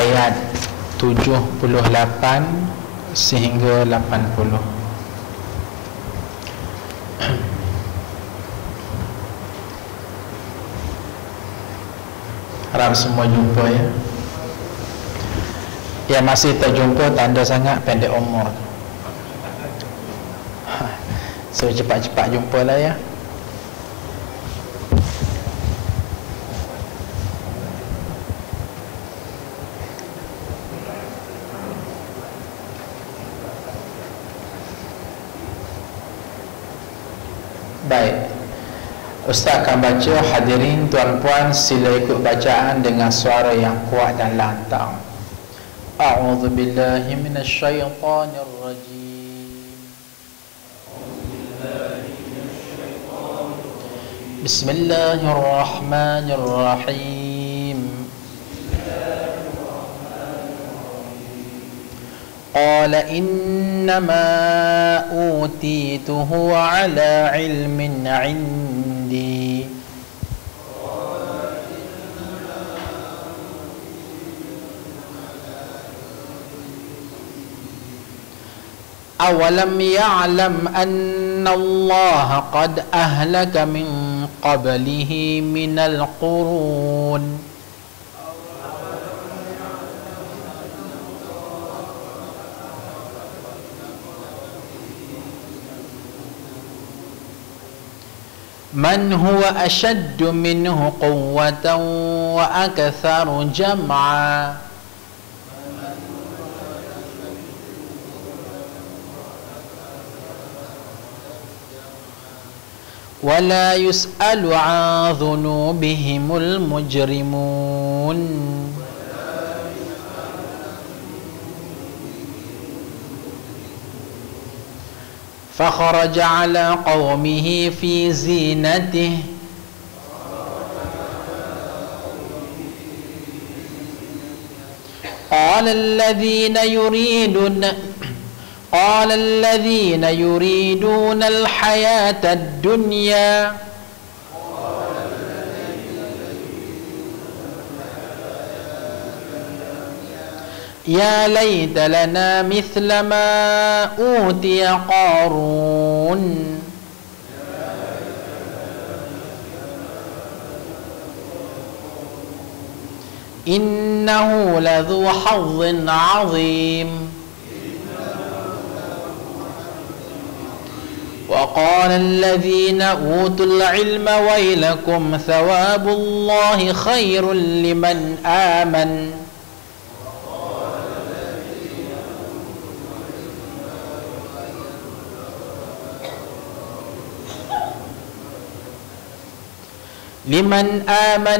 ayat 78 sehingga 80. Harap semua jumpa ya. Yang masih tak jumpa tanda sangat pendek umur. So cepat-cepat jumpalah ya. Baik, Ustaz akan baca. Hadirin tuan-puan, sila ikut bacaan dengan suara yang kuat dan lantang. A'udzu billahi minasyaitonir rajim. Bismillahirrahmanirrahim. Qala innama utituhu ala ilmin 'indi. Awalam ya'lam anna Allah qad ahlaka min qablihi minal qurun man huwa ashaddu minhu quwwatan wa aktharu jam'a wa la yus'alu 'an dhunubihimul mujrimun. فخرج على قومه في زينته قال الذين يريدون الحياة الدنيا يا ليت لنا مثل ما أوتي قارون إنه لذو حظ عظيم. وقال الذين أوتوا العلم ويلكم ثواب الله خير لمن آمن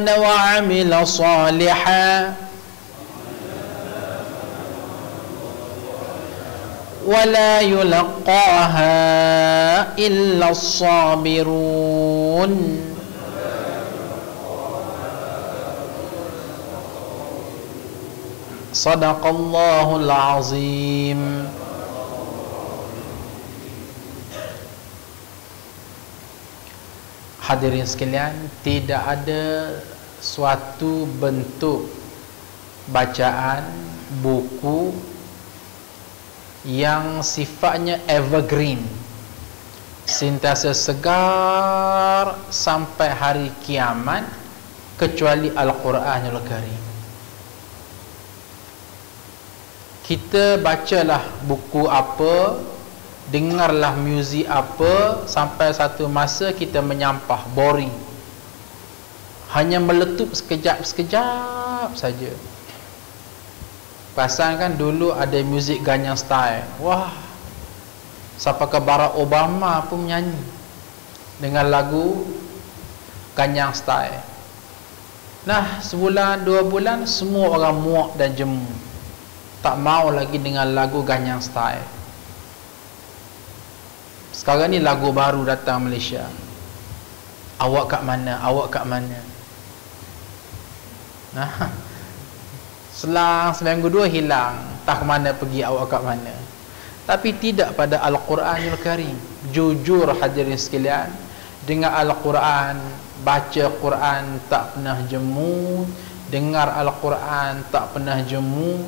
وعمل صالحا ولا يلقاها إلا الصابرون. صدق الله العظيم. Hadirin sekalian, tidak ada suatu bentuk bacaan buku yang sifatnya evergreen, sentiasa segar sampai hari kiamat, kecuali Al-Quranul Karim. Kita bacalah buku apa, dengarlah muzik apa, sampai satu masa kita menyampah, boring, hanya meletup sekejap-sekejap saja. Pasal kan dulu ada muzik Gangnam Style, wah, sampai ke Barack Obama pun menyanyi dengan lagu Gangnam Style. Nah, sebulan, 2 bulan, semua orang muak dan jemu, tak mau lagi dengan lagu Gangnam Style. Sekarang ni lagu baru datang Malaysia, awak kat mana, awak kat mana. Nah, selang seminggu 2 hilang, tak mana pergi, awak kat mana. Tapi tidak pada Al-Quranul Karim. Jujur hadirin sekalian, dengan Al-Quran, baca Quran tak pernah jemu, dengar Al-Quran tak pernah jemu.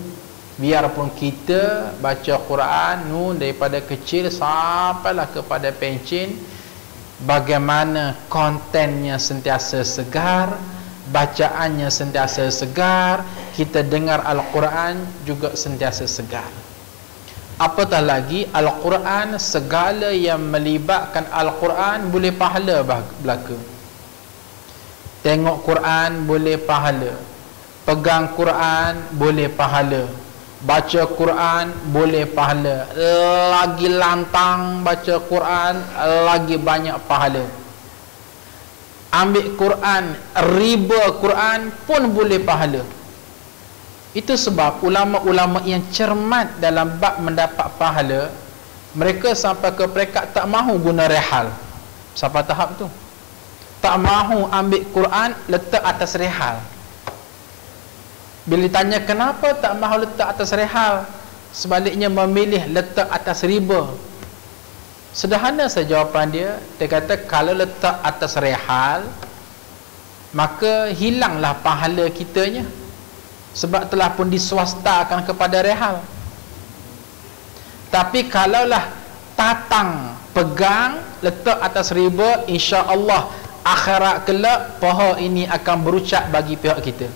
Biarpun kita baca Quran daripada kecil sampailah kepada pencen, bagaimana kontennya sentiasa segar, bacaannya sentiasa segar, kita dengar Al-Quran juga sentiasa segar. Apatah lagi Al-Quran, segala yang melibatkan Al-Quran boleh pahala belaka. Tengok Quran boleh pahala, pegang Quran boleh pahala, baca Quran boleh pahala, lagi lantang baca Quran lagi banyak pahala. Ambil Quran, riba Quran pun boleh pahala. Itu sebab ulama-ulama yang cermat dalam bab mendapat pahala, mereka sampai ke peringkat tak mahu guna rehal. Sampai tahap tu tak mahu ambil Quran letak atas rehal. Bila ditanya kenapa tak mahu letak atas rehal, sebaliknya memilih letak atas riba, sederhana saja jawapan dia. Dia kata kalau letak atas rehal, maka hilanglah pahala kitanya, sebab telah pun diswastakan kepada rehal. Tapi kalaulah tatang, pegang, letak atas riba, insya-Allah akhirat kelak paha ini akan berucap bagi pihak kita.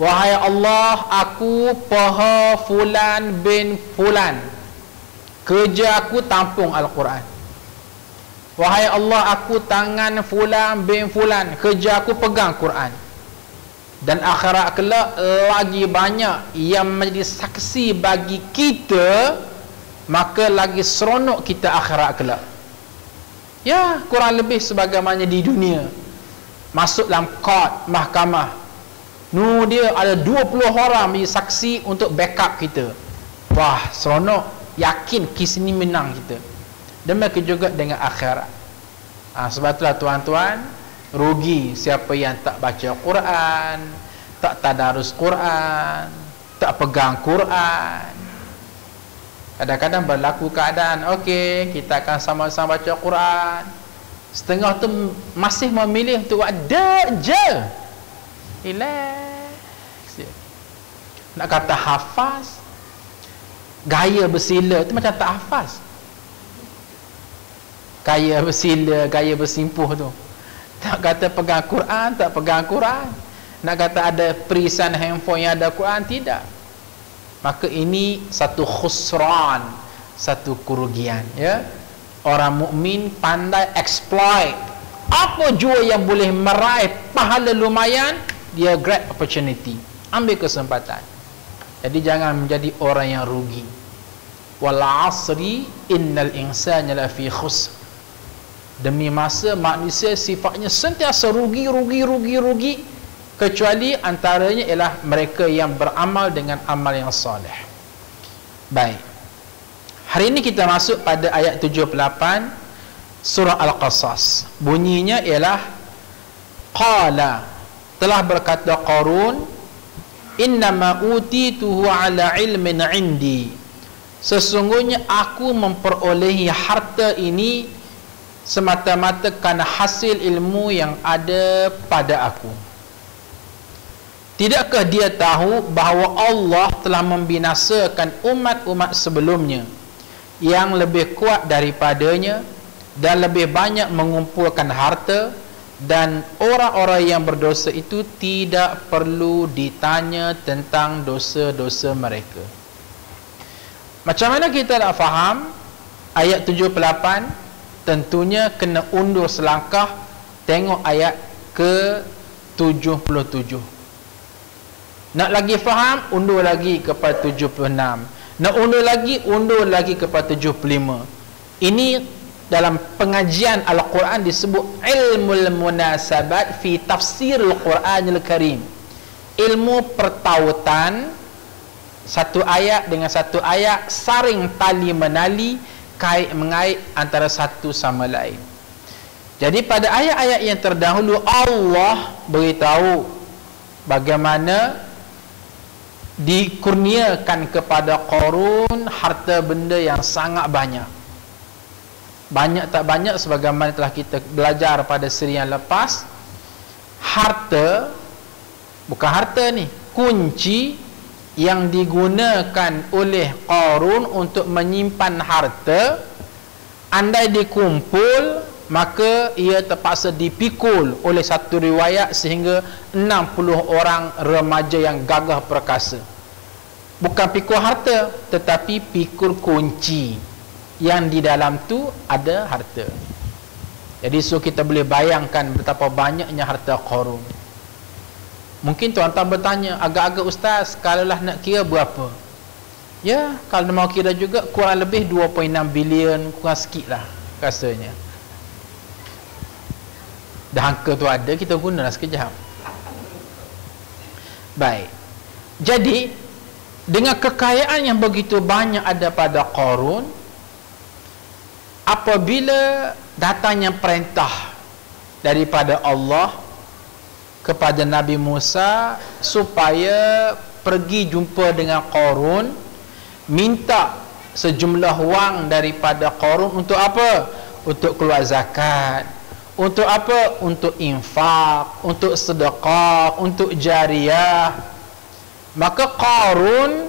Wahai Allah, aku paha fulan bin fulan, kerja aku tampung Al-Quran. Wahai Allah, aku tangan fulan bin fulan, kerja aku pegang Quran. Dan akhirat kelak lagi banyak yang menjadi saksi bagi kita, maka lagi seronok kita akhirat kelak. Ya, kurang lebih sebagaimana di dunia. Masuk dalam court, mahkamah, dia ada 20 orang menjadi saksi untuk backup kita. Wah, seronok, yakin kes ini menang kita. Demikian juga dengan akhirat. Sebab itulah tuan-tuan, rugi siapa yang tak baca Quran, tak tadarus Quran, tak pegang Quran. Kadang-kadang berlaku keadaan, okey, kita akan sama-sama baca Quran, setengah tu masih memilih untuk ada je, relax je. Nak kata hafaz, gaya bersila tu macam tak hafaz. Gaya bersila, gaya bersimpuh tu. Tak kata pegang Quran, tak pegang Quran. Nak kata ada perisan handphone yang ada Quran, tidak. Maka ini satu khusran, satu kerugian, ya. Orang mukmin pandai exploit apa jua yang boleh meraih pahala lumayan, dia grab opportunity, ambil kesempatan. Jadi jangan menjadi orang yang rugi. Wal asri innal insana lafi khusr. Demi masa manusia sifatnya sentiasa rugi, kecuali antaranya ialah mereka yang beramal dengan amal yang soleh. Baik, hari ini kita masuk pada ayat 78 surah Al-Qasas. Bunyinya ialah qala, telah berkata Qarun, innama utituhu ala ilmin indi, sesungguhnya aku memperolehi harta ini semata-mata kerana hasil ilmu yang ada pada aku. Tidakkah dia tahu bahawa Allah telah membinasakan umat-umat sebelumnya yang lebih kuat daripadanya dan lebih banyak mengumpulkan harta, dan orang-orang yang berdosa itu tidak perlu ditanya tentang dosa-dosa mereka. Macam mana kita nak faham ayat 78? Tentunya kena undur selangkah, tengok ayat ke-77. Nak lagi faham, undur lagi kepada 76. Nak undur lagi kepada 75. Ini dalam pengajian Al-Quran disebut ilmul munasabat fi tafsirul Quranil Karim. Ilmu pertautan satu ayat dengan satu ayat, saring tali menali, kait mengait antara satu sama lain. Jadi pada ayat-ayat yang terdahulu Allah beritahu bagaimana dikurniakan kepada Qarun harta benda yang sangat banyak. Banyak tak banyak sebagaimana telah kita belajar pada seri yang lepas, harta Bukan harta ni, kunci yang digunakan oleh Qarun untuk menyimpan harta. Andai dikumpul, maka ia terpaksa dipikul oleh satu riwayat sehingga 60 orang remaja yang gagah perkasa. Bukan pikul harta, tetapi pikul kunci yang di dalam tu ada harta. Jadi kita boleh bayangkan betapa banyaknya harta Qarun. Mungkin tuan-tuan bertanya, agak-agak ustaz, kalaulah nak kira berapa? Ya, kalau mau kira juga kurang lebih 2.6 bilion, kurang sikit lah rasanya. Dah angka tu ada, kita gunalah sekejap. Baik. Jadi, dengan kekayaan yang begitu banyak ada pada Qarun, apabila datangnya perintah daripada Allah kepada Nabi Musa supaya pergi jumpa dengan Qarun, minta sejumlah wang daripada Qarun untuk apa? Untuk keluar zakat. Untuk apa? Untuk infak, untuk sedekah, untuk jariyah. Maka Qarun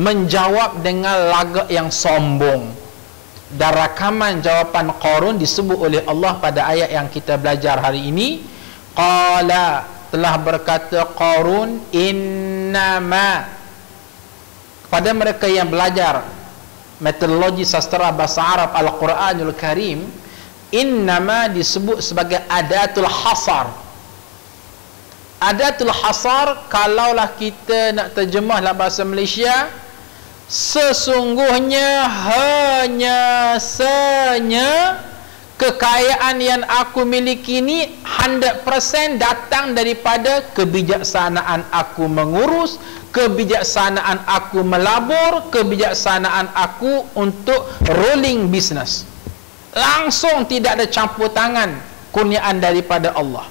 menjawab dengan lagak yang sombong. Dan rakaman jawapan Qarun disebut oleh Allah pada ayat yang kita belajar hari ini. Qala, telah berkata Qarun, innama, kepada mereka yang belajar metodologi sastra bahasa Arab Al-Quranul Karim, innama disebut sebagai adatul hasar. Adatul hasar, kalaulah kita nak terjemah dalam bahasa Malaysia, sesungguhnya, hanya senya kekayaan yang aku miliki ni 100% datang daripada kebijaksanaan aku mengurus, kebijaksanaan aku melabur, kebijaksanaan aku untuk rolling business. Langsung tidak ada campur tangan, kurniaan daripada Allah.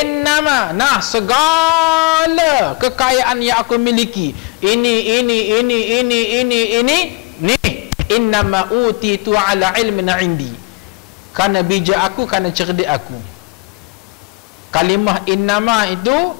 Innama, nah, segala kekayaan yang aku miliki, ini, innama utitu ala ilmin indi, kerana bijak aku, kerana cerdik aku. Kalimah innama itu,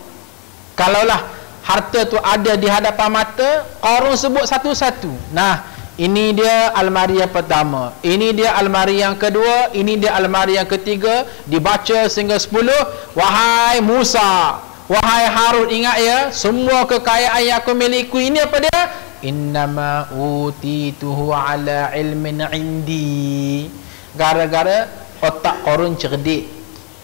kalaulah harta tu ada di hadapan mata, Qarun sebut satu-satu. Nah, ini dia almari yang pertama, ini dia almari yang kedua, ini dia almari yang ketiga. Dibaca sehingga 10. Wahai Musa, wahai Harun, ingat ya, semua kekayaan yang aku miliki ini apa dia? Innama utituhu ala ilmin indi. Gara-gara otak Qarun cerdik,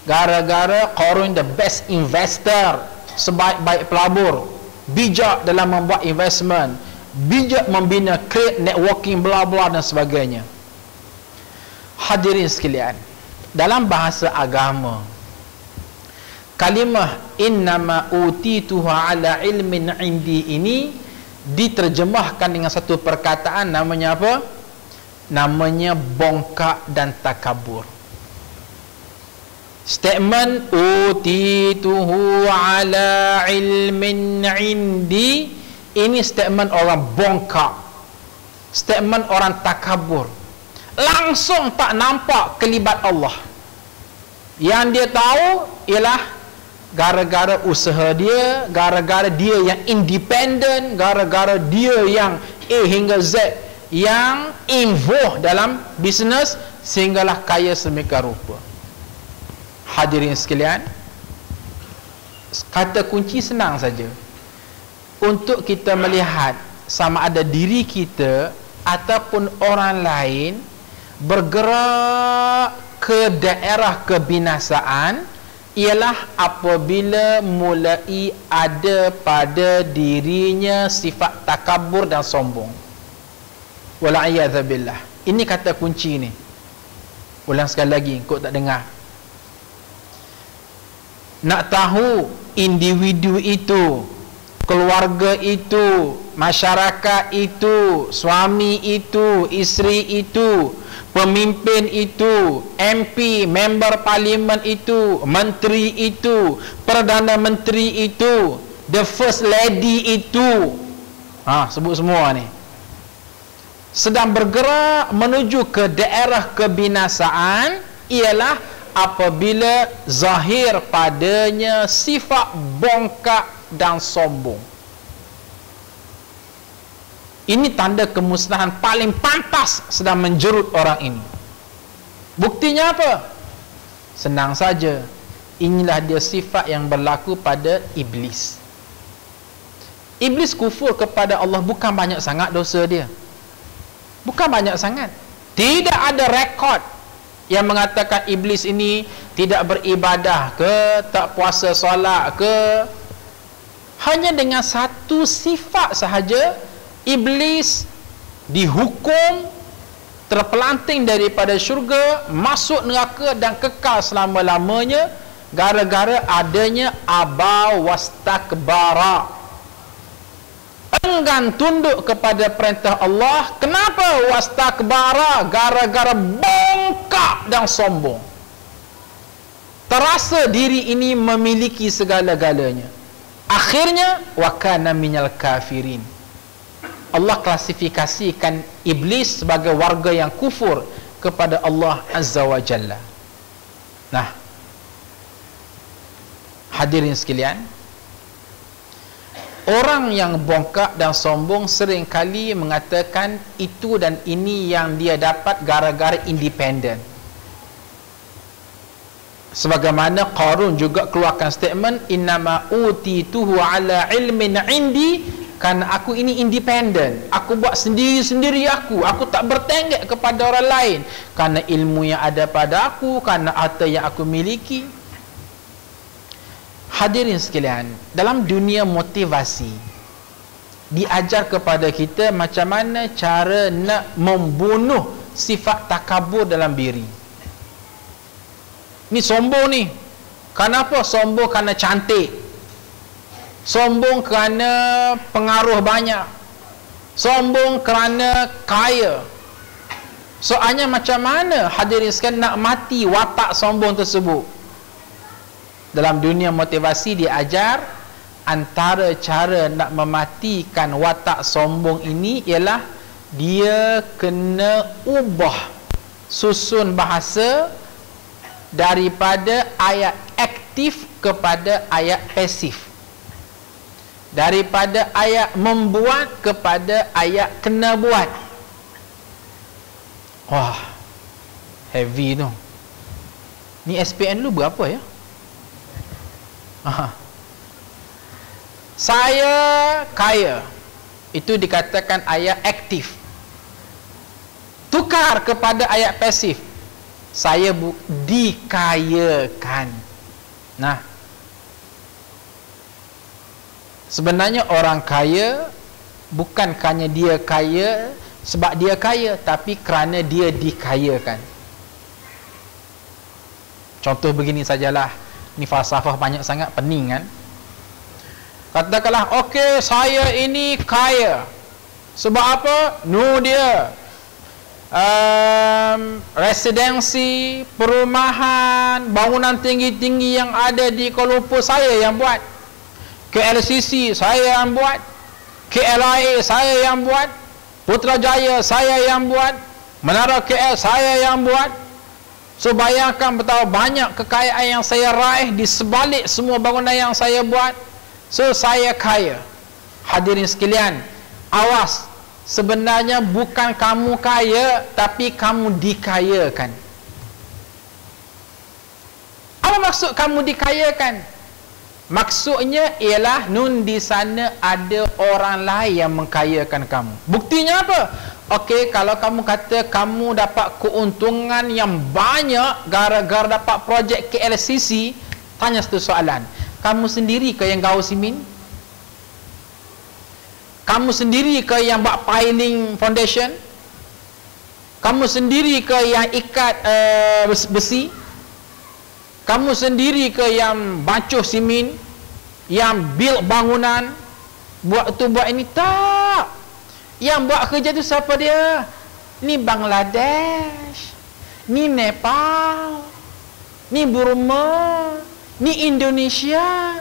gara-gara Qarun the best investor, sebaik-baik pelabur, bijak dalam membuat investment, bijak membina, create networking, bla bla dan sebagainya. Hadirin sekalian, dalam bahasa agama, kalimah innama utituhu ala ilmin indi ini diterjemahkan dengan satu perkataan, namanya apa? Namanya bongkak dan takabur. Statement utituhu ala ilmin indi, ini statement orang bongkak, statement orang takabur. Langsung tak nampak kelibat Allah. Yang dia tahu ialah gara-gara usaha dia, gara-gara dia yang independen, gara-gara dia yang A hingga Z yang involved dalam bisnes, sehinggalah kaya sedemikian rupa. Hadirin sekalian, kata kunci senang saja. Untuk kita melihat sama ada diri kita ataupun orang lain bergerak ke daerah kebinasaan, ialah apabila mulai ada pada dirinya sifat takabur dan sombong. Wala'iyadzabillah. Ini kata kunci ni. Ulang sekali lagi, kau tak dengar. Nak tahu individu itu, keluarga itu, masyarakat itu, suami itu, isteri itu, pemimpin itu, MP, member parlimen itu, menteri itu, perdana menteri itu, the first lady itu, sebut semua ni, sedang bergerak menuju ke daerah kebinasaan, ialah apabila zahir padanya sifat bongkak dan sombong. Ini tanda kemusnahan paling pantas sedang menjerut orang ini. Buktinya apa? Senang saja. Inilah dia sifat yang berlaku pada iblis. Iblis kufur kepada Allah bukan banyak sangat dosa dia. Bukan banyak sangat. Tidak ada rekod yang mengatakan iblis ini tidak beribadah ke, tak puasa solat ke. Hanya dengan satu sifat sahaja iblis dihukum, terpelanting daripada syurga, masuk neraka dan kekal selama-lamanya gara-gara adanya aba wastakbara, enggan tunduk kepada perintah Allah. Kenapa wastakbara? Gara-gara bongkak dan sombong, terasa diri ini memiliki segala-galanya. Akhirnya wa kana minal kafirin. Allah klasifikasikan iblis sebagai warga yang kufur kepada Allah Azza wa Jalla. Nah, hadirin sekalian, orang yang bongkak dan sombong seringkali mengatakan itu dan ini yang dia dapat gara-gara independen. Sebagaimana Qarun juga keluarkan statement, innama utituhu ala ilmin indi, kerana aku ini independen, aku buat sendiri-sendiri aku tak bertenggek kepada orang lain, kerana ilmu yang ada pada aku, kerana harta yang aku miliki. Hadirin sekalian, dalam dunia motivasi diajar kepada kita macam mana cara nak membunuh sifat takabur dalam diri. Ni sombong ni. Kenapa? Sombong kerana cantik, sombong kerana pengaruh banyak, sombong kerana kaya. Soalnya macam mana hadirin sekalian nak mati watak sombong tersebut? Dalam dunia motivasi diajar antara cara nak mematikan watak sombong ini ialah dia kena ubah susun bahasa daripada ayat aktif kepada ayat pasif, daripada ayat membuat kepada ayat kena buat. Wah, heavy tu. Ni SPN lu berapa ya? Aha. Saya kaya, itu dikatakan ayat aktif. Tukar kepada ayat pasif, saya dikayakan. Nah, sebenarnya orang kaya bukan kerana dia kaya sebab dia kaya, tapi kerana dia dikayakan. Contoh begini sajalah. Ni falsafah banyak sangat, pening kan? Katakanlah, okey, saya ini kaya. Sebab apa? Dia residensi, perumahan, bangunan tinggi-tinggi yang ada di Kuala Lumpur saya yang buat. KLCC saya yang buat. KLIA saya yang buat. Putrajaya saya yang buat. Menara KL saya yang buat. So bayangkan betapa banyak kekayaan yang saya raih di sebalik semua bangunan yang saya buat. So saya kaya. Hadirin sekalian, awas, sebenarnya bukan kamu kaya, tapi kamu dikayakan. Apa maksud kamu dikayakan? Maksudnya ialah di sana ada orang lain yang mengkayakan kamu. Buktinya apa? Okey, kalau kamu kata kamu dapat keuntungan yang banyak gara-gara dapat projek KLCC, tanya satu soalan. Kamu sendiri ke yang gaul simen? Kamu sendiri ke yang buat piling foundation? Kamu sendiri ke yang ikat besi? Kamu sendiri ke yang bacuh simen? Yang build bangunan? Buat tu buat ini? Tak. Yang buat kerja tu siapa dia? Ni Bangladesh, ni Nepal, ni Burma, ni Indonesia,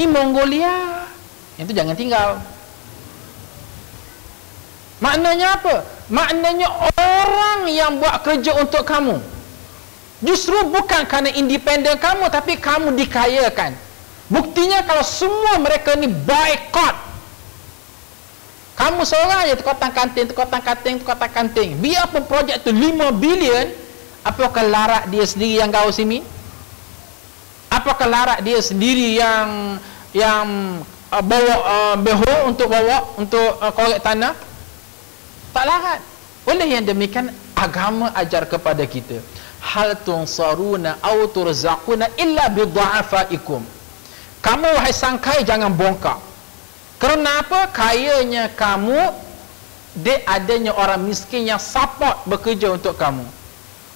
ni Mongolia. Yang tu jangan tinggal. Maknanya apa? Maknanya orang yang buat kerja untuk kamu. Justru bukan kerana independen kamu, tapi kamu dikayakan. Buktinya kalau semua mereka ni boycott, kamu seorang je tukar kanting. Biarpun projek tu 5 bilion, apakah larat dia sendiri yang gaul sini? Apakah larat dia sendiri yang bawa behol untuk korek tanah? Tak larat. Oleh yang demikian, agama ajar kepada kita, hal tunsaruna aw turzaquna illa bidha'afaikum. Kamu wahai sangkai jangan bongkak. Kerana apa? Kayanya kamu, dia adanya orang miskin yang support bekerja untuk kamu.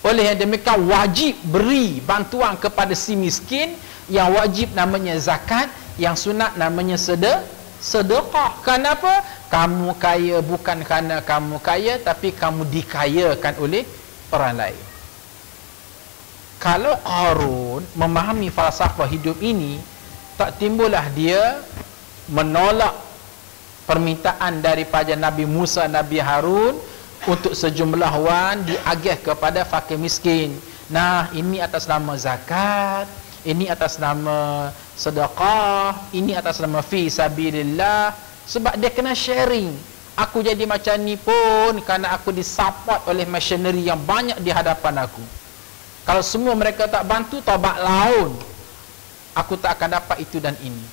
Oleh yang demikian, wajib beri bantuan kepada si miskin. Yang wajib namanya zakat, yang sunat namanya sedekah. Kenapa? Kamu kaya bukan kerana kamu kaya, tapi kamu dikayakan oleh orang lain. Kalau Qarun memahami falsafah hidup ini, tak timbullah dia menolak permintaan daripada Nabi Musa, Nabi Harun untuk sejumlah wan diagih kepada fakir miskin. Nah, ini atas nama zakat, ini atas nama sedekah, ini atas nama fi sabilillah. Sebab dia kena sharing. Aku jadi macam ni pun kerana aku disupport oleh machinery yang banyak di hadapan aku. Kalau semua mereka tak bantu, taubat laun, aku tak akan dapat itu dan ini.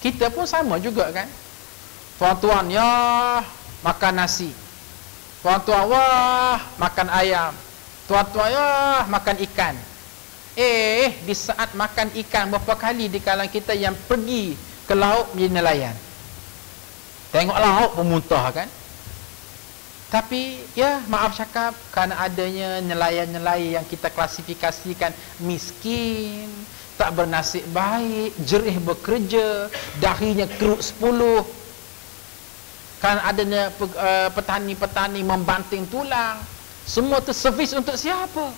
Kita pun sama juga kan. Tuan-tuan, ya makan nasi. Tuan-tuan, wah makan ayam. Tuan-tuan, ya makan ikan. Di saat makan ikan, berapa kali di kalangan kita yang pergi ke laut menjadi nelayan? Tengok laut pun muntah kan. Tapi ya maaf cakap, kerana adanya nelayan-nelayan yang kita klasifikasikan miskin, tak bernasib baik, jerih bekerja, dahinya kerut 10, kerana adanya petani-petani membanting tulang, semua tu servis untuk siapa?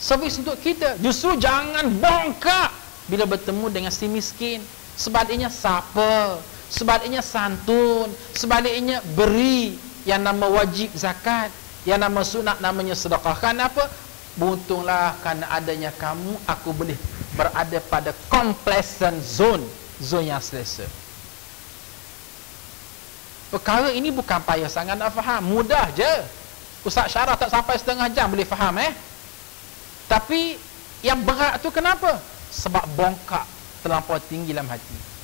Servis untuk kita. Justru jangan bongkak bila bertemu dengan si miskin. Sebaliknya sapa, sebaliknya santun, sebaliknya beri. Yang nama wajib zakat, yang nama sunat namanya sedekah. Kenapa? Beruntunglah kerana adanya kamu, aku boleh berada pada complacent zone, zone yang selesa. Perkara ini bukan payah sangat nak faham, mudah je. Ustaz syarah tak sampai setengah jam boleh faham Tapi yang berat tu kenapa? Sebab bongkak terlampau tinggi dalam hati.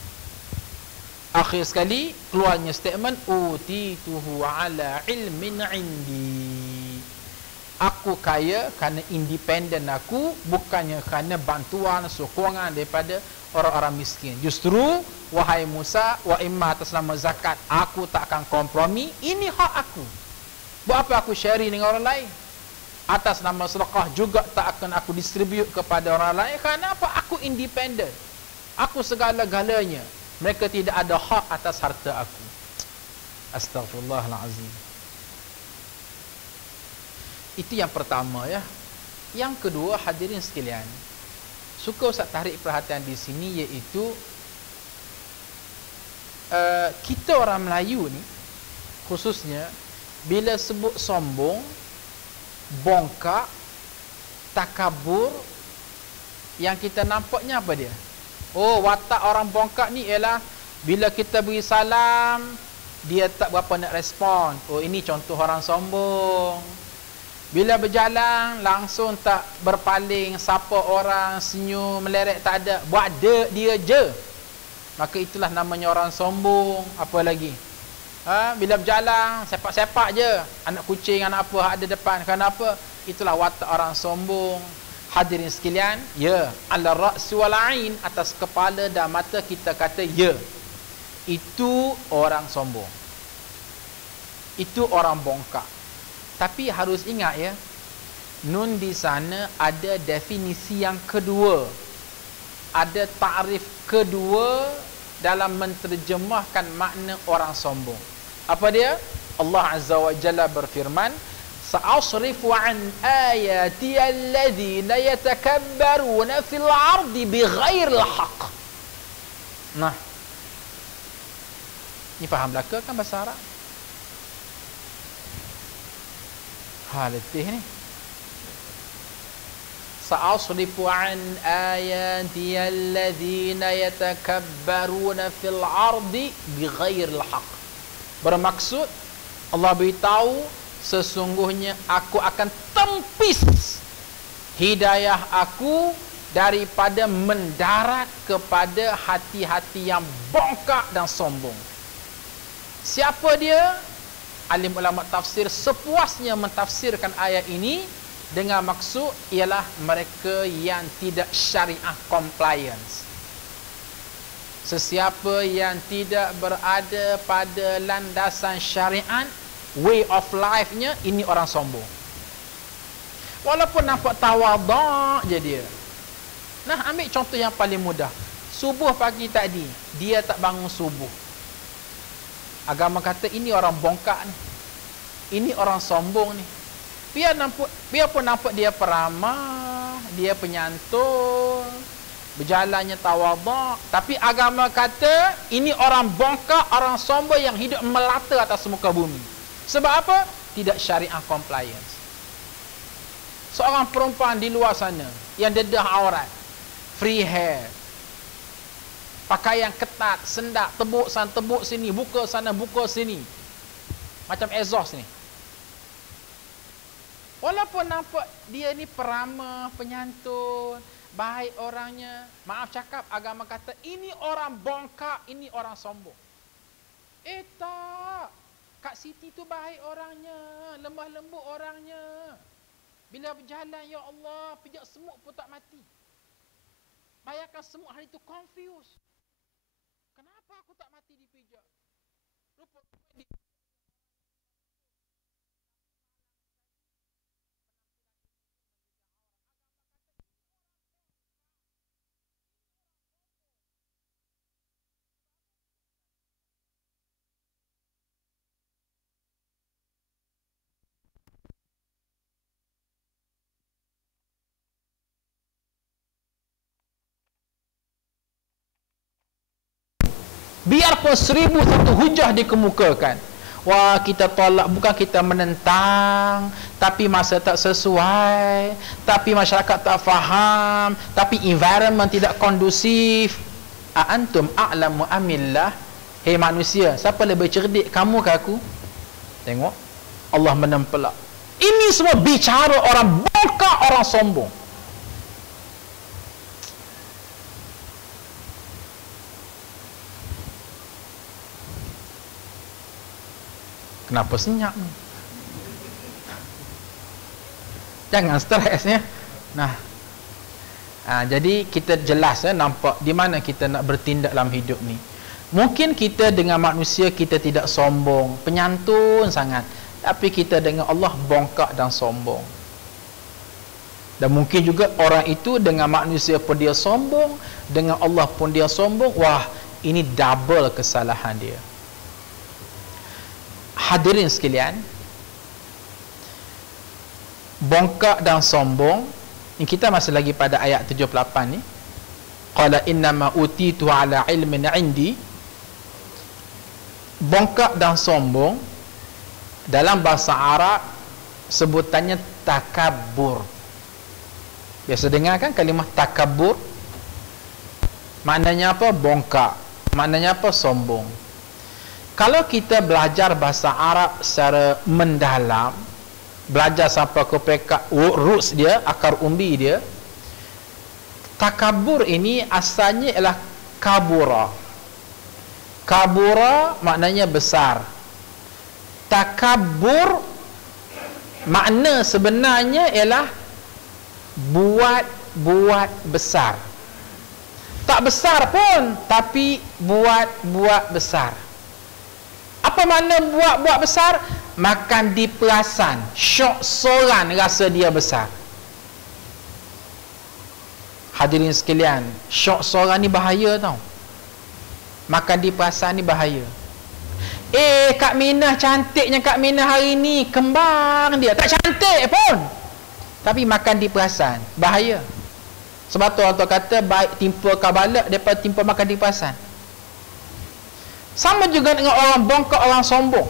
Akhir sekali keluarnya statement, utituhu ala ilmin indi. Aku kaya kerana independen aku, bukannya kerana bantuan, sokongan daripada orang-orang miskin. Justru, wahai Musa, wa imma atas nama zakat, aku tak akan kompromi, ini hak aku. Buat apa aku sharing dengan orang lain? Atas nama sedekah juga tak akan aku distribute kepada orang lain. Kerana apa? Aku independen. Aku segala-galanya. Mereka tidak ada hak atas harta aku. Astaghfirullahalazim. Itu yang pertama ya. Yang kedua, hadirin sekalian, suka Ustaz tarik perhatian di sini, iaitu kita orang Melayu ni khususnya, bila sebut sombong, bongkak, takabur, yang kita nampaknya apa dia? Oh, watak orang bongkak ni ialah bila kita beri salam, dia tak berapa nak respon. Oh, ini contoh orang sombong. Bila berjalan, langsung tak berpaling, sapa orang, senyum, meleret, tak ada. Buat dia je. Maka itulah namanya orang sombong. Apa lagi? Bila berjalan, sepak-sepak je. Anak kucing, anak apa ada depan. Kenapa? Itulah watak orang sombong. Hadirin sekalian, ya, ala ra'si wal ain, atas kepala dan mata kita kata ya. Itu orang sombong. Itu orang bongkak. Tapi harus ingat ya, nun di sana ada definisi yang kedua. Ada takrif kedua dalam menterjemahkan makna orang sombong. Apa dia? Allah Azza wa Jalla berfirman, sa'asrifu an ayati alladhina yatakabbaruna fil ardi bighairil haqq. Nah, ni faham belaka kan bahasa Arab? Letih ni. sa'asrifu an ayati alladhina yatakabbaruna fil ardi bighairil haqq. Bermaksud Allah beritahu sesungguhnya aku akan tempis hidayah aku daripada mendarat kepada hati-hati yang bongkak dan sombong. Siapa dia? Alim ulama tafsir sepuasnya mentafsirkan ayat ini dengan maksud ialah mereka yang tidak syariah compliance. Sesiapa yang tidak berada pada landasan syariat, way of life-nya, ini orang sombong. Walaupun nampak tawaduk je dia. Nah, ambil contoh yang paling mudah. Subuh pagi tadi, dia tak bangun subuh. Agama kata ini orang bongkak ni. Ini orang sombong ni. Biarpun nampak dia peramah, dia penyantun, berjalannya tawaduk, tapi agama kata ini orang bongkak, orang sombong yang hidup melata atas muka bumi. Sebab apa? Tidak syariah compliance. Seorang perempuan di luar sana yang dedah aurat, free hair, pakaian ketat, sendak, tebuk sana, tebuk sini, buka sana, buka sini, macam exhaust ni. Walaupun nampak dia ni peramah, penyantun, baik orangnya, maaf cakap, agama kata ini orang bongkak, ini orang sombong. Tak, Kak Siti tu baik orangnya, lemah lembut orangnya. Bila berjalan, ya Allah, pijak semut pun tak mati. Bayangkan semut hari itu confused. Kenapa aku tak mati dipijak? Biarpun 1001 hujah dikemukakan, wah kita tolak, bukan kita menentang, tapi masa tak sesuai, tapi masyarakat tak faham, tapi environment tidak kondusif. Antum a'lamu amillah. Hei manusia, siapa lebih cerdik, kamu ke aku? Tengok, Allah menempelak. Ini semua bicara orang bongkak, orang sombong. Kenapa senyap ni? Jangan stres ya. Jadi kita jelas nampak di mana kita nak bertindak dalam hidup ni. Mungkin kita dengan manusia kita tidak sombong, penyantun sangat, tapi kita dengan Allah bongkak dan sombong. Dan mungkin juga orang itu dengan manusia pun dia sombong, dengan Allah pun dia sombong. Wah, ini double kesalahan dia. Hadirin sekalian, bongkak dan sombong ini kita masih lagi pada ayat 78 ni. Qala innama utitu ala ilmin indi. Bongkak dan sombong dalam bahasa Arab sebutannya takabbur. Biasa dengar kan kalimah takabbur? Maknanya apa? Bongkak. Maknanya apa? Sombong. Kalau kita belajar bahasa Arab secara mendalam, belajar sampai ke pekat roots dia, akar umbi dia, takabur ini asalnya ialah kabura. Kabura maknanya besar. Takabur makna sebenarnya ialah buat besar. Tak besar pun, tapi buat besar. Apa makna buat besar? Makan di perasan, syok soran rasa dia besar. Hadirin sekalian, syok soran ni bahaya tau. Makan di perasan ni bahaya. Kak Minah cantiknya Kak Minah hari ni, kembang dia, tak cantik pun, tapi makan di perasan, bahaya. Sebab tu orang kata baik timpa kabalak daripada timpa makan di perasan. Sama juga dengan orang bongkak, orang sombong.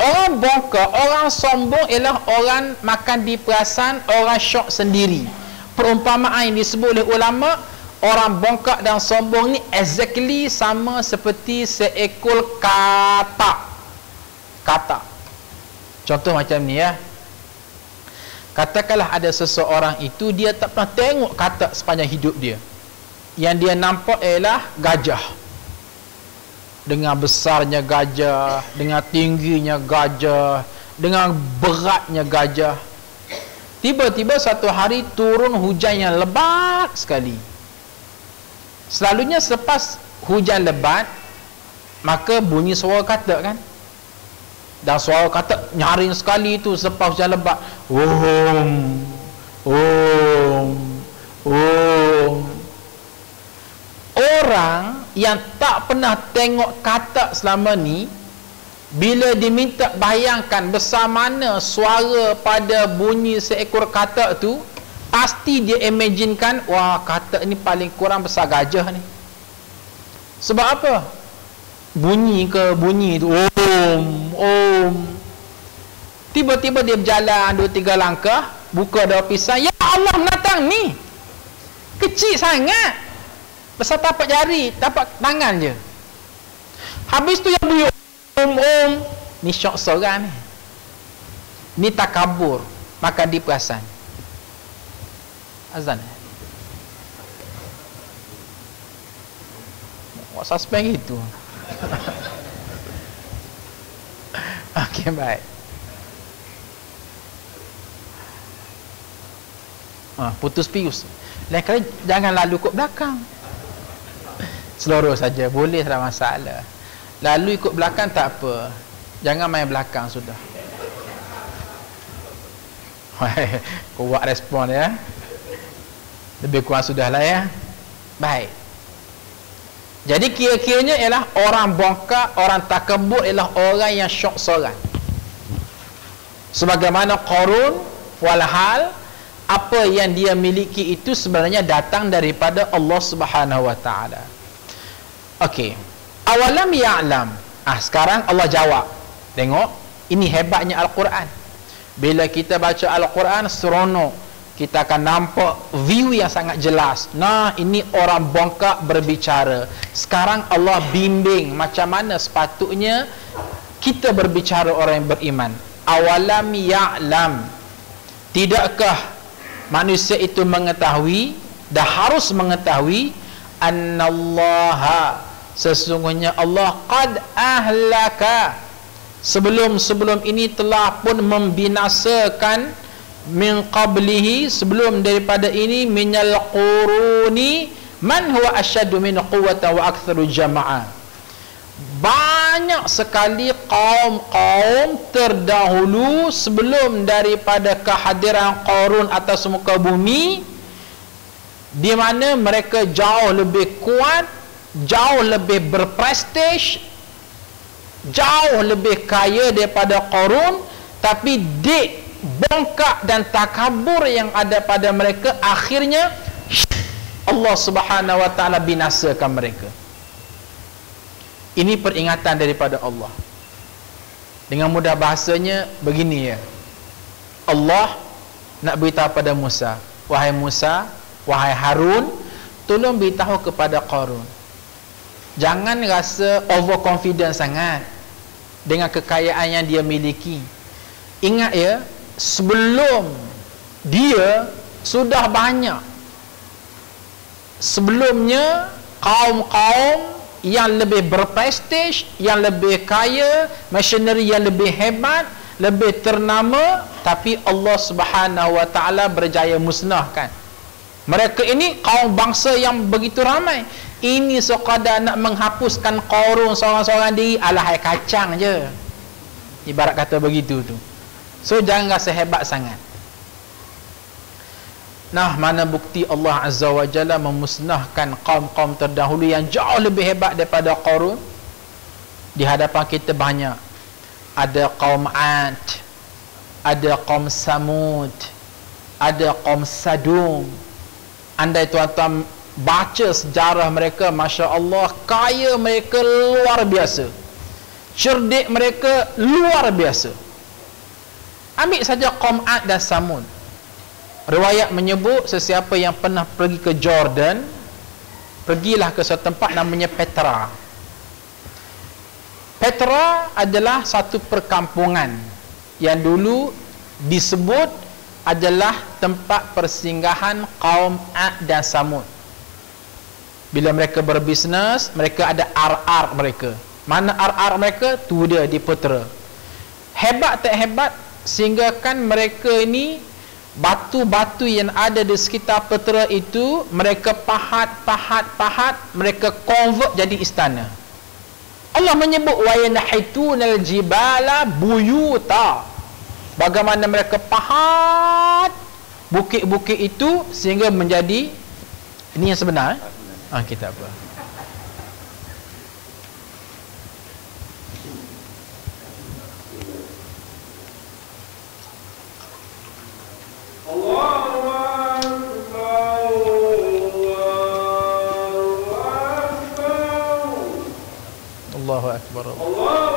Orang bongkak, orang sombong ialah orang makan di perasan, orang syok sendiri. perumpamaan yang disebut oleh ulama, orang bongkak dan sombong ni exactly sama seperti seekor katak. Contoh macam ni ya. Katakanlah ada seseorang itu dia tak pernah tengok katak sepanjang hidup dia. Yang dia nampak ialah gajah. Dengan besarnya gajah, dengan tingginya gajah, dengan beratnya gajah. Tiba-tiba satu hari turun hujan yang lebat sekali. Selalunya selepas hujan lebat, maka bunyi suara katak kan? Dan suara katak nyaring sekali tu selepas hujan lebat. Om, om, om. Orang yang tak pernah tengok katak selama ni, bila diminta bayangkan besar mana suara pada bunyi seekor katak tu, pasti dia imaginekan, wah katak ni paling kurang besar gajah ni. Sebab apa? Bunyi tu, om. Tiba-tiba dia berjalan 2-3 langkah, buka daun pisang, ya Allah binatang ni kecil sangat, besar tapak jari, tapak tangan je. Habis tu yang bunyi om, ni syok seorang ni takabur, maka diperasan. Azan suspend gitu. Okey, baik. Putus pius. Lain kali jangan lalu ikut belakang. Seluruh saja boleh, tak ada masalah. Lalu ikut belakang tak apa. Jangan main belakang sudah. Kau buat respon ya. Lebih kurang sudahlah ya. Baik. Jadi kira-kiranya ialah orang bongkak, orang takabur ialah orang yang syok soran. Sebagaimana Qarun, walhal apa yang dia miliki itu sebenarnya datang daripada Allah Subhanahu wa taala. Okey. Awalam ya'lam. Sekarang Allah jawab. Tengok, ini hebatnya Al-Quran. Bila kita baca Al-Quran, seronok. Kita akan nampak view yang sangat jelas. Nah, ini orang bongkak berbicara. Sekarang Allah bimbing macam mana sepatutnya kita berbicara orang yang beriman. Awalam ya'lam. Tidakkah manusia itu mengetahui, dah harus mengetahui, annallaha, sesungguhnya Allah qad ahlaka, sebelum ini telah pun membinasakan, min qablihi, sebelum daripada ini, minal quruni man huwa asyaddu min quwwatan wa aktsaru jama'a. Banyak sekali kaum-kaum terdahulu sebelum daripada kehadiran Qarun atas muka bumi, di mana mereka jauh lebih kuat, jauh lebih berprestij, jauh lebih kaya daripada Qarun, tapi bongkak dan takabur yang ada pada mereka, akhirnya Allah Subhanahu wa taala binasakan mereka. Ini peringatan daripada Allah. Dengan mudah bahasanya begini ya. Allah nak beritahu pada Musa, wahai Musa, wahai Harun, tolong beritahu kepada Qarun, jangan rasa overconfident sangat dengan kekayaan yang dia miliki. Ingat ya, sebelum dia sudah banyak, sebelumnya kaum-kaum yang lebih berprestij, yang lebih kaya, machinery yang lebih hebat, lebih ternama, tapi Allah Subhanahu wa taala berjaya musnahkan mereka. Ini kaum bangsa yang begitu ramai, ini sekadar nak menghapuskan Qarun seorang-seorang diri, alah kacang je, ibarat kata begitu tu. So jangan rasa hebat sangat. Nah, mana bukti Allah Azza wa Jalla memusnahkan kaum-kaum terdahulu yang jauh lebih hebat daripada Qarun? Di hadapan kita banyak. Ada kaum Ad, ada kaum Samud, ada kaum Sadum. Andai tuan-tuan baca sejarah mereka, Masya Allah, kaya mereka luar biasa, cerdik mereka luar biasa. Ambil saja kaum Ad dan Samud. Riwayat menyebut sesiapa yang pernah pergi ke Jordan, pergilah ke satu tempat namanya Petra. Petra adalah satu perkampungan yang dulu disebut adalah tempat persinggahan kaum Ad dan Samud. Bila mereka berbisnes, mereka ada ar-ar mereka. Mana ar-ar mereka? Tu dia di Petra. Hebat tak hebat, sehingga kan mereka ini batu-batu yang ada di sekitar Petra itu mereka pahat, mereka convert jadi istana. Allah menyebut wa yanhitunal jibala buyuta. Bagaimana mereka pahat bukit-bukit itu sehingga menjadi, ini yang sebenar. Kita apa? Allahu Akbar. Allahu Akbar.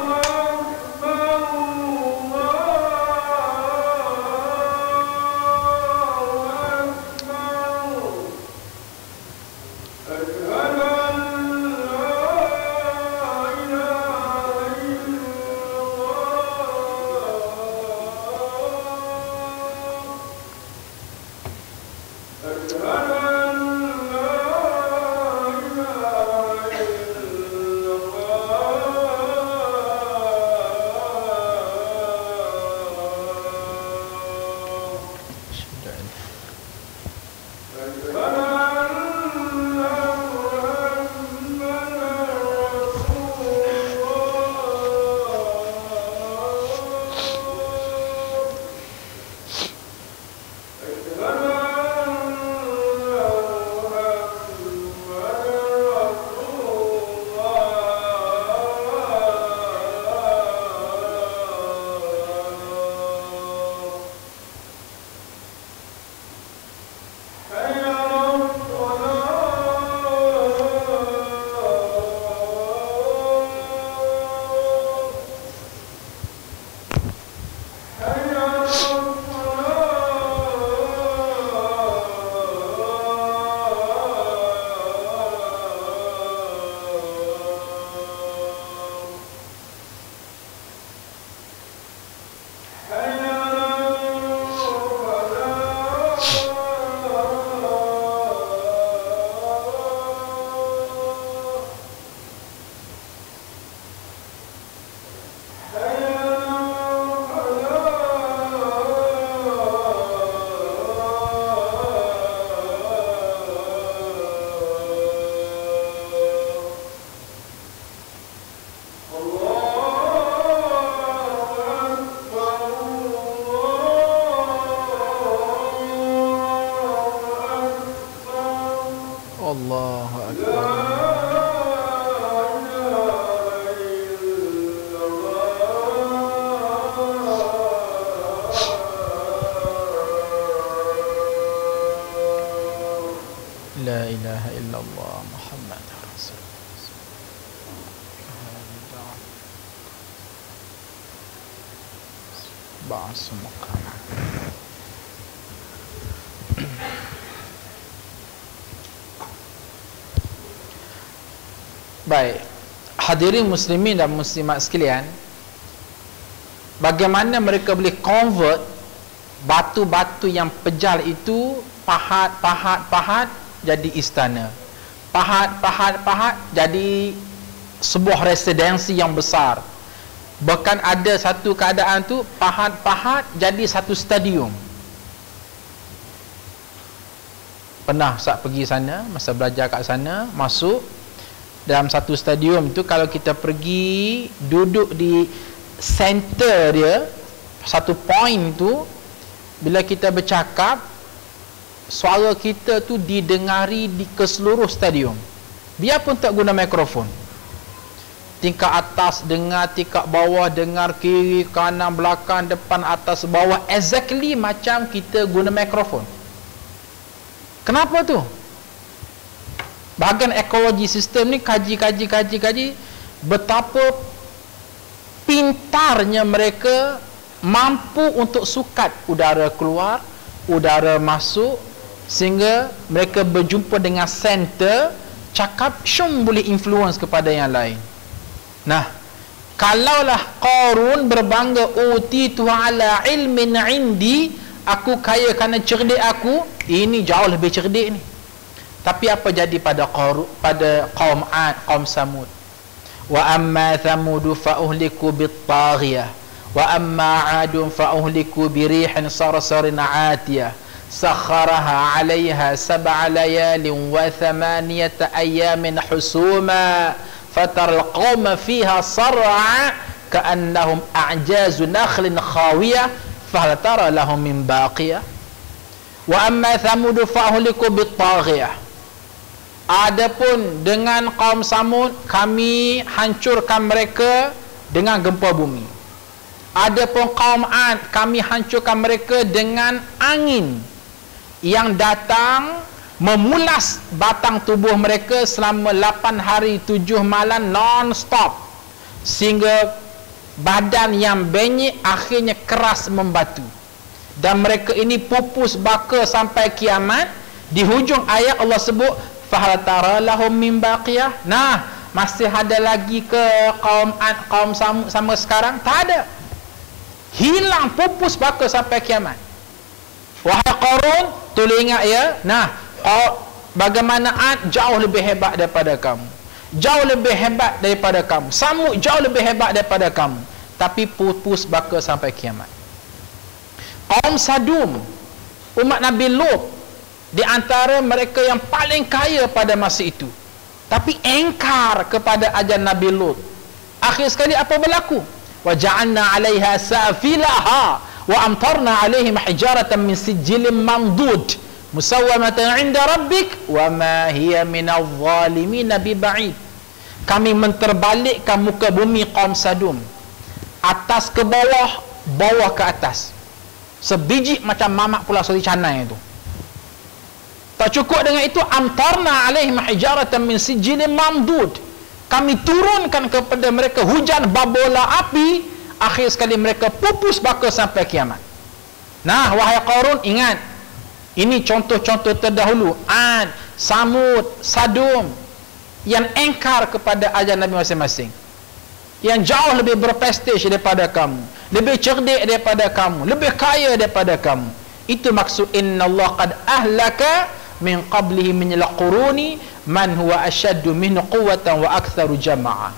La ilaha illallah Muhammad Rasulullah. Ba'as maqam. Baik, hadirin muslimin dan muslimat sekalian, bagaimana mereka boleh convert batu-batu yang pejal itu pahat jadi istana, pahat jadi sebuah residensi yang besar. Bahkan ada satu keadaan tu pahat jadi satu stadium. Pernah Ustaz pergi sana, masa belajar kat sana, masuk dalam satu stadium tu, kalau kita pergi duduk di center dia, satu point tu, bila kita bercakap, suara kita tu didengari ke seluruh stadium. Biarpun tak guna mikrofon. Tingkat atas dengar, tingkat bawah dengar, kiri, kanan, belakang, depan, atas, bawah, exactly macam kita guna mikrofon. Kenapa tu? Bahagian ekologi sistem ni kaji betapa pintarnya mereka mampu untuk sukat udara keluar, udara masuk, sehingga mereka berjumpa dengan center, cakap syum boleh influence kepada yang lain. Nah, kalaulah Qarun berbangga, utitu ala ilmin indi, aku kaya kerana cerdik aku, ini jauh lebih cerdik ni. Tapi apa jadi pada kaum Ad, kaum Samud? Wa amma Thamudu fa uhliku bit-taghiyah wa amma 'adun fa uhliku bi rihin sarsarin 'atiyah sakharaha 'alayha sab'a layalin wa thamaniyata ayamin husuma fataral qauma fiha sar'a ka'annahum a'jazu nakhlin khawiyah fahal tara lahum min baqiyah. Wa amma Thamudu fa uhliku bit-taghiyah, adapun dengan kaum Samud, kami hancurkan mereka dengan gempa bumi. Adapun kaum Ad, kami hancurkan mereka dengan angin yang datang memulas batang tubuh mereka selama 8 hari 7 malam non-stop, sehingga badan yang benyek akhirnya keras membatu, dan mereka ini pupus baka sampai kiamat. Di hujung ayat Allah sebut fahal tara lahum min baqiyah. Nah, masih ada lagi ke kaum Ad, kaum Samud sama sekarang? Tak ada. Hilang, pupus baka sampai kiamat. Wahai Qarun, tolong ingat ya. Nah, bagaimana Ad jauh lebih hebat daripada kamu, jauh lebih hebat daripada kamu. Samud jauh lebih hebat daripada kamu, tapi pupus baka sampai kiamat. Kaum Sadum, umat Nabi Lut, di antara mereka yang paling kaya pada masa itu, tapi engkar kepada ajaran Nabi Lut. Akhir sekali apa berlaku? Wa ja'alna 'alaiha safilaha wa amtarna 'alaihim hijaratan min sijilin mamdud musawwamatan 'inda rabbik wa ma hiya minadh zalimin biba'id. Kami menterbalikkan muka bumi kaum Sadum, atas ke bawah, bawah ke atas, sebiji macam mamak Pulau Seri Canai itu. Tak cukup dengan itu, amtarna alaihim hijaratan min sijilin mamdud, kami turunkan kepada mereka hujan babola api, akhir sekali mereka pupus baka sampai kiamat. Nah, wahai Qarun, ingat, ini contoh-contoh terdahulu Ad, Samud, Sadum yang engkar kepada ajaran Nabi masing-masing, yang jauh lebih berprestij daripada kamu, lebih cerdik daripada kamu, lebih kaya daripada kamu. Itu maksud innallaha qad ahlaka min qablihi min al-quruni man huwa ashaddu minhu quwwatan wa aktharu jama'ah.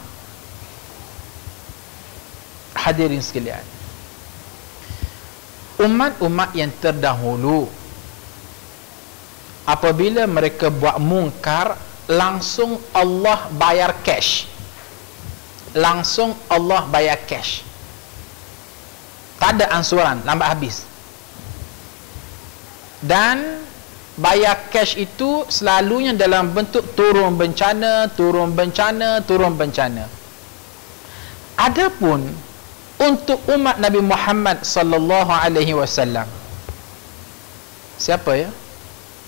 Hadirin sekalian, umat-umat yang terdahulu, apabila mereka buat mungkar, langsung Allah bayar cash. Langsung Allah bayar cash. Tak ada ansuran, lambat habis. Dan bayar cash itu selalunya dalam bentuk turun bencana, turun bencana, turun bencana. Adapun untuk umat Nabi Muhammad sallallahu alaihi wasallam, siapa ya?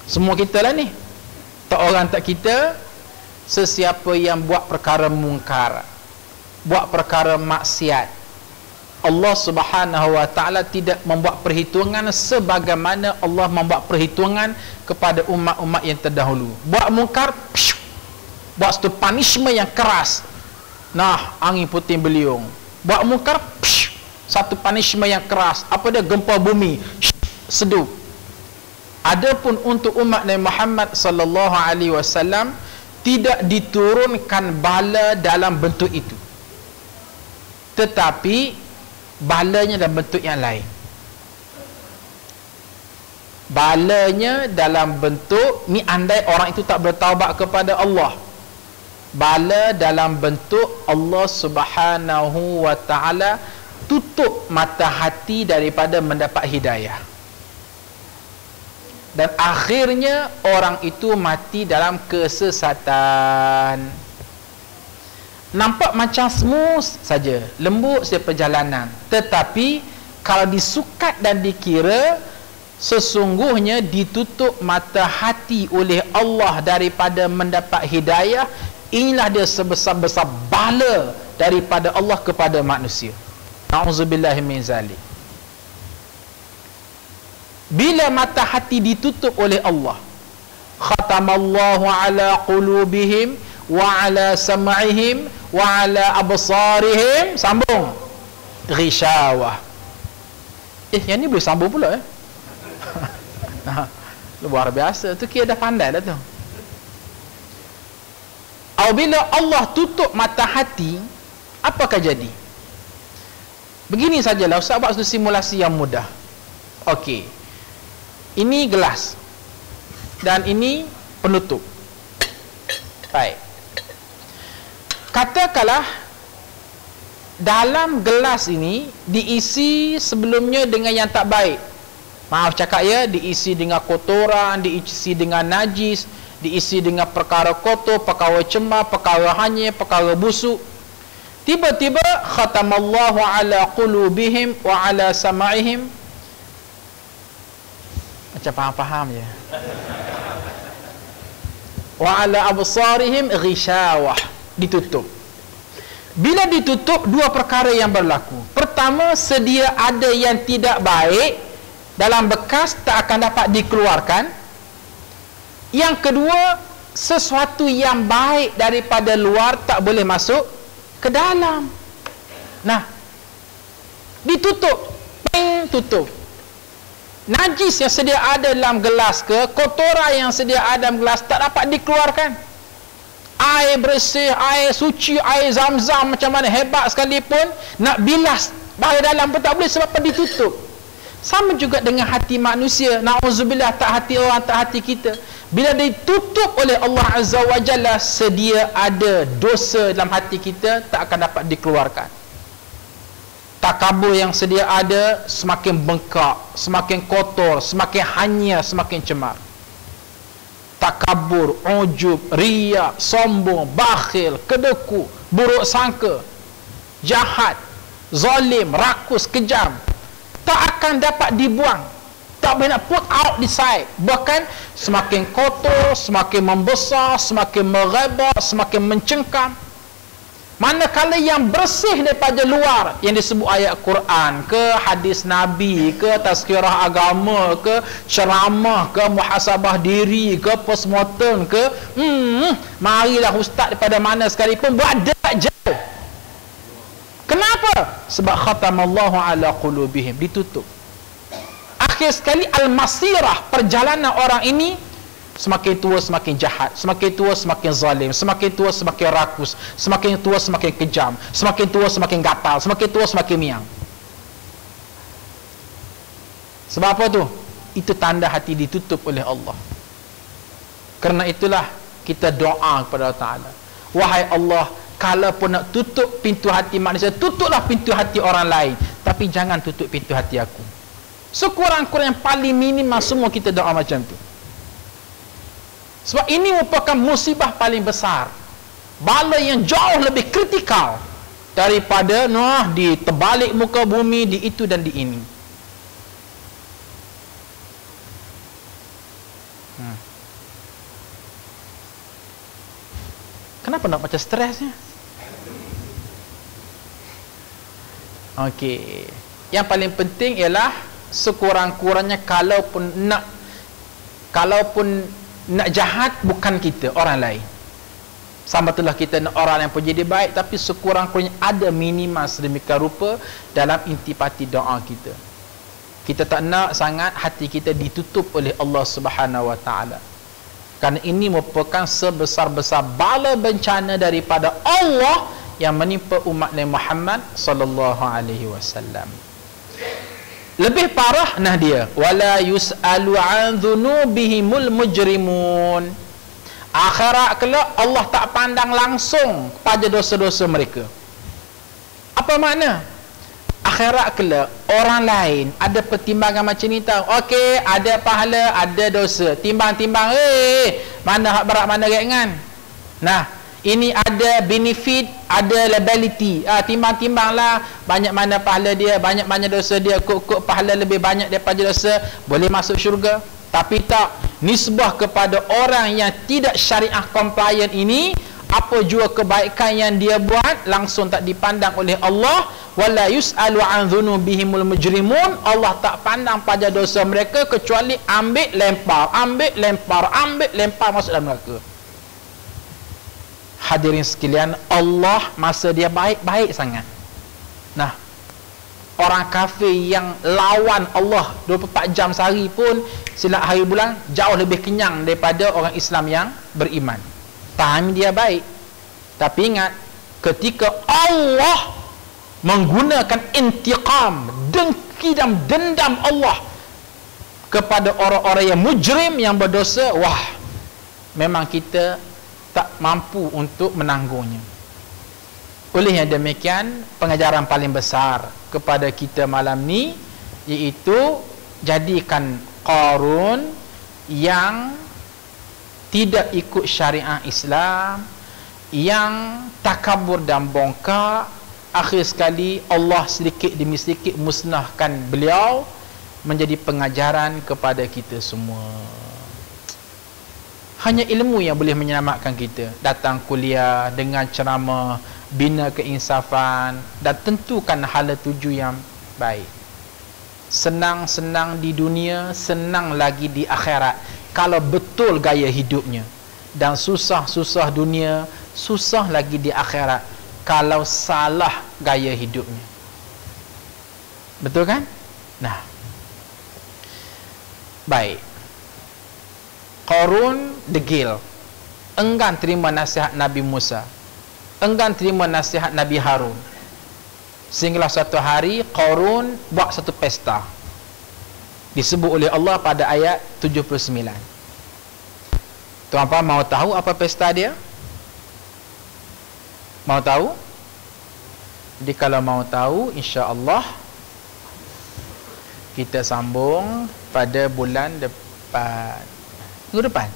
Semua kita lah ni. Tak orang tak kita. Sesiapa yang buat perkara mungkar, buat perkara maksiat, Allah Subhanahu wa taala tidak membuat perhitungan sebagaimana Allah membuat perhitungan kepada umat-umat yang terdahulu. Buat mungkar, buat satu punishment yang keras. Nah, angin puting beliung. Buat mungkar, satu punishment yang keras. Apa dia? Gempa bumi, sedup. Adapun untuk umat Nabi Muhammad sallallahu alaihi wasallam, tidak diturunkan bala dalam bentuk itu, tetapi balanya dalam bentuk yang lain. Balanya dalam bentuk ni, andai orang itu tak bertaubat kepada Allah, bala dalam bentuk Allah Subhanahu wa taala tutup mata hati daripada mendapat hidayah, dan akhirnya orang itu mati dalam kesesatan. Nampak macam smooth saja, lembut saja perjalanan, tetapi kalau disukat dan dikira, sesungguhnya ditutup mata hati oleh Allah daripada mendapat hidayah. Inilah dia sebesar-besar bala daripada Allah kepada manusia. Na'udzubillahi min zalik. Bila mata hati ditutup oleh Allah, khatamallahu ala qulubihim wa ala sam'ihim wa ala absarihim, sambung, ghishawah. Yang ni boleh sambung pula luar biasa tu, kira dah pandai dah tu. Apabila Allah tutup mata hati, apakah jadi? Begini sajalah, Ustaz buat satu simulasi yang mudah. Okey, ini gelas dan ini penutup. Baik, katakanlah dalam gelas ini diisi sebelumnya dengan yang tak baik. Maaf cakap ya, diisi dengan kotoran, diisi dengan najis, diisi dengan perkara kotor, perkara cemar, perkara hanyir, perkara busuk. Tiba-tiba khatamallahu ala qulubihim wa ala sam'ihim. Macam faham-faham je. Wa ala absarihim ghishawah, ditutup. Bila ditutup, dua perkara yang berlaku. Pertama, sedia ada yang tidak baik dalam bekas tak akan dapat dikeluarkan. Yang kedua, sesuatu yang baik daripada luar tak boleh masuk ke dalam. Nah, ditutup, tutup. Najis yang sedia ada dalam gelas ke, kotoran yang sedia ada dalam gelas tak dapat dikeluarkan. Air bersih, air suci, air zam-zam macam mana hebat sekalipun, nak bilas bahagian dalam pun tak boleh sebab apa ditutup. Sama juga dengan hati manusia. Na'udzubillah, tak hati orang, tak hati kita. Bila ditutup oleh Allah Azza wa Jalla, sedia ada dosa dalam hati kita tak akan dapat dikeluarkan. Takabur yang sedia ada semakin bengkak, semakin kotor, semakin hanyir, semakin cemar. Takabur, ujub, riya, sombong, bakhil, kedeku, buruk sangka, jahat, zalim, rakus, kejam, tak akan dapat dibuang, tak boleh nak put out di side. Bahkan semakin kotor, semakin membesar, semakin merebak, semakin mencengkam. Manakala yang bersih daripada luar, yang disebut ayat Quran ke, hadis Nabi ke, tazkirah agama ke, ceramah ke, muhasabah diri ke, postmortem ke, marilah ustaz daripada mana sekalipun buat dak je. Kenapa? Sebab khatamallahu ala qulubihim, ditutup. Akhir sekali al-masirah, perjalanan orang ini semakin tua semakin jahat, semakin tua semakin zalim, semakin tua semakin rakus, semakin tua semakin kejam, semakin tua semakin gatal, semakin tua semakin miang. Sebab apa tu? Itu tanda hati ditutup oleh Allah. Kerana itulah kita doa kepada Allah Ta'ala, wahai Allah, kalau pun nak tutup pintu hati manusia, tutuplah pintu hati orang lain, tapi jangan tutup pintu hati aku. Sekurang-kurang yang paling minimal semua kita doa macam tu. Sebab ini merupakan musibah paling besar, bala yang jauh lebih kritikal daripada di terbalik muka bumi, di itu dan di ini. Kenapa nak macam stresnya? Okey, yang paling penting ialah sekurang-kurangnya kalaupun nak jahat, bukan kita, orang lain. Sama itulah kita nak orang yang pun jadi baik, tapi sekurang-kurangnya ada minimal sedemikian rupa dalam intipati doa kita. Kita tak nak sangat hati kita ditutup oleh Allah Subhanahu wa Ta'ala. Kerana ini merupakan sebesar-besar bala bencana daripada Allah yang menimpa umat Nabi Muhammad sallallahu alaihi wasallam. Lebih parah dia, wala yus'alu an dzunubihimul mujrimun. Akhirat kelak Allah tak pandang langsung kepada dosa-dosa mereka. Apa makna? Akhirat kelak orang lain ada pertimbangan macam ni tau. Okey, ada pahala, ada dosa. Timbang-timbang, mana hak berat, mana ringan. Nah, ini ada benefit, ada liability. Timbang-timbanglah, banyak mana pahala dia, banyak mana dosa dia. Kok pahala lebih banyak daripada dosa, boleh masuk syurga. Tapi tak, nisbah kepada orang yang tidak syariah compliant ini, apa jua kebaikan yang dia buat langsung tak dipandang oleh Allah. Wala yus'alu an dhunubihimul mujrimun. Allah tak pandang pada dosa mereka kecuali ambil lempar masuk dalam neraka. Hadirin sekalian, Allah masa dia baik sangat. Nah, orang kafir yang lawan Allah 24 jam sehari pun silap hari bulan jauh lebih kenyang daripada orang Islam yang beriman. Faham dia baik. Tapi ingat, ketika Allah menggunakan intiqam, dengki dan dendam Allah kepada orang-orang yang mujrim, yang berdosa, wah, memang kita tak mampu untuk menanggungnya. Oleh yang demikian, pengajaran paling besar kepada kita malam ni iaitu jadikan Qarun yang tidak ikut syariat Islam, yang takabur dan bongkar, akhir sekali Allah sedikit demi sedikit musnahkan beliau, menjadi pengajaran kepada kita semua. Hanya ilmu yang boleh menyelamatkan kita. Datang kuliah dengan ceramah, bina keinsafan, dan tentukan hala tuju yang baik. Senang-senang di dunia, senang lagi di akhirat kalau betul gaya hidupnya. Dan susah-susah dunia, susah lagi di akhirat kalau salah gaya hidupnya. Betul kan? Nah, baik. Qarun degil, enggan terima nasihat Nabi Musa, enggan terima nasihat Nabi Harun. Sehinggalah satu hari Qarun buat satu pesta, disebut oleh Allah pada ayat 79. Tuan-tuan mau tahu apa pesta dia? Mau tahu? Jadi kalau mau tahu, insya-Allah kita sambung pada bulan depan. Minggu depan.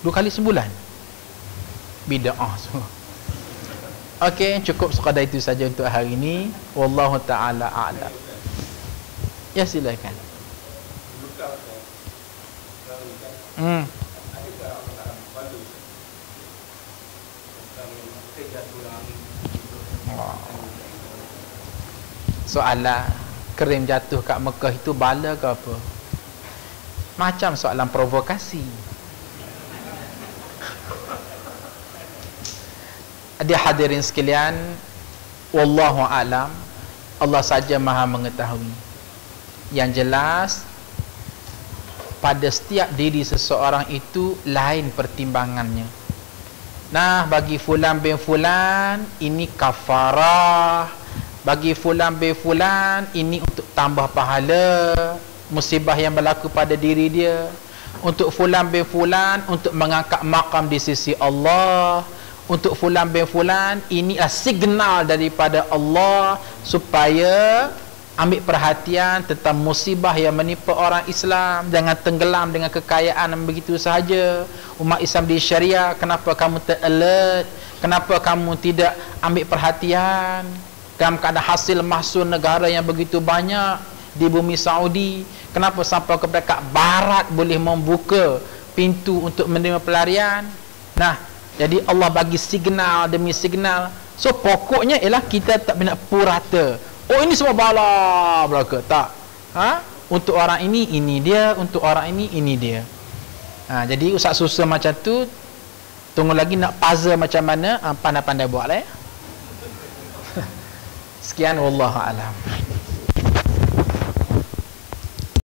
2 kali sebulan. Bid'ah semua. Okey, cukup sekadar itu saja untuk hari ini. Wallahu taala a'lam. Ya, silakan. Soalan krim jatuh kat Mekah itu bala ke apa? Macam soalan provokasi. Adik hadirin sekalian, wallahu alam, Allah saja maha mengetahui. Yang jelas, pada setiap diri seseorang itu lain pertimbangannya. Nah, bagi fulan bin fulan ini kafarah, bagi fulan bin fulan ini untuk tambah pahala musibah yang berlaku pada diri dia, untuk fulan bin fulan untuk mengangkat makam di sisi Allah, untuk fulan bin fulan ini adalah signal daripada Allah supaya ambil perhatian tentang musibah yang menimpa orang Islam. Jangan tenggelam dengan kekayaan yang begitu sahaja. Umat Islam di syariah, kenapa kamu tak alert? Kenapa kamu tidak ambil perhatian dalam keadaan hasil mahsul negara yang begitu banyak di bumi Saudi? Kenapa sampai ke peringkat barat boleh membuka pintu untuk menerima pelarian? Nah, jadi Allah bagi signal demi signal. So pokoknya ialah kita tak nak purata. Oh, ini semua bala belaka. Tak. Untuk orang ini dia, untuk orang ini dia. Jadi usah susah macam tu. Tunggu lagi nak puzzle macam mana, pandai-pandai buat lah ya. Sekian, wallahu alam.